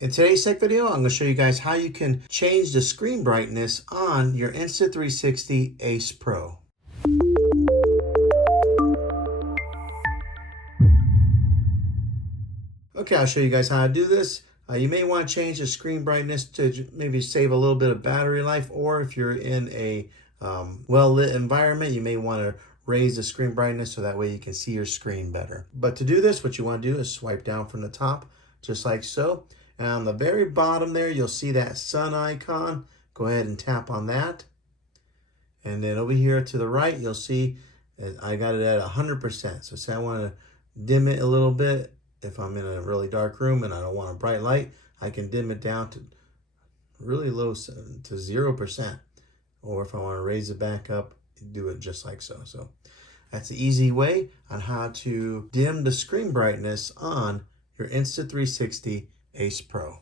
In today's tech video, I'm going to show you guys how you can change the screen brightness on your Insta360 Ace Pro. Okay, I'll show you guys how to do this. You may want to change the screen brightness to maybe save a little bit of battery life, or if you're in a well-lit environment, you may want to raise the screen brightness so that way you can see your screen better. But to do this, what you want to do is swipe down from the top, just like so. And on the very bottom there, you'll see that sun icon. Go ahead and tap on that. And then over here to the right, you'll see I got it at 100%. So say I want to dim it a little bit. If I'm in a really dark room and I don't want a bright light, I can dim it down to really low, to 0%. Or if I want to raise it back up, do it just like so. So that's the easy way on how to dim the screen brightness on your Insta360 Ace Pro.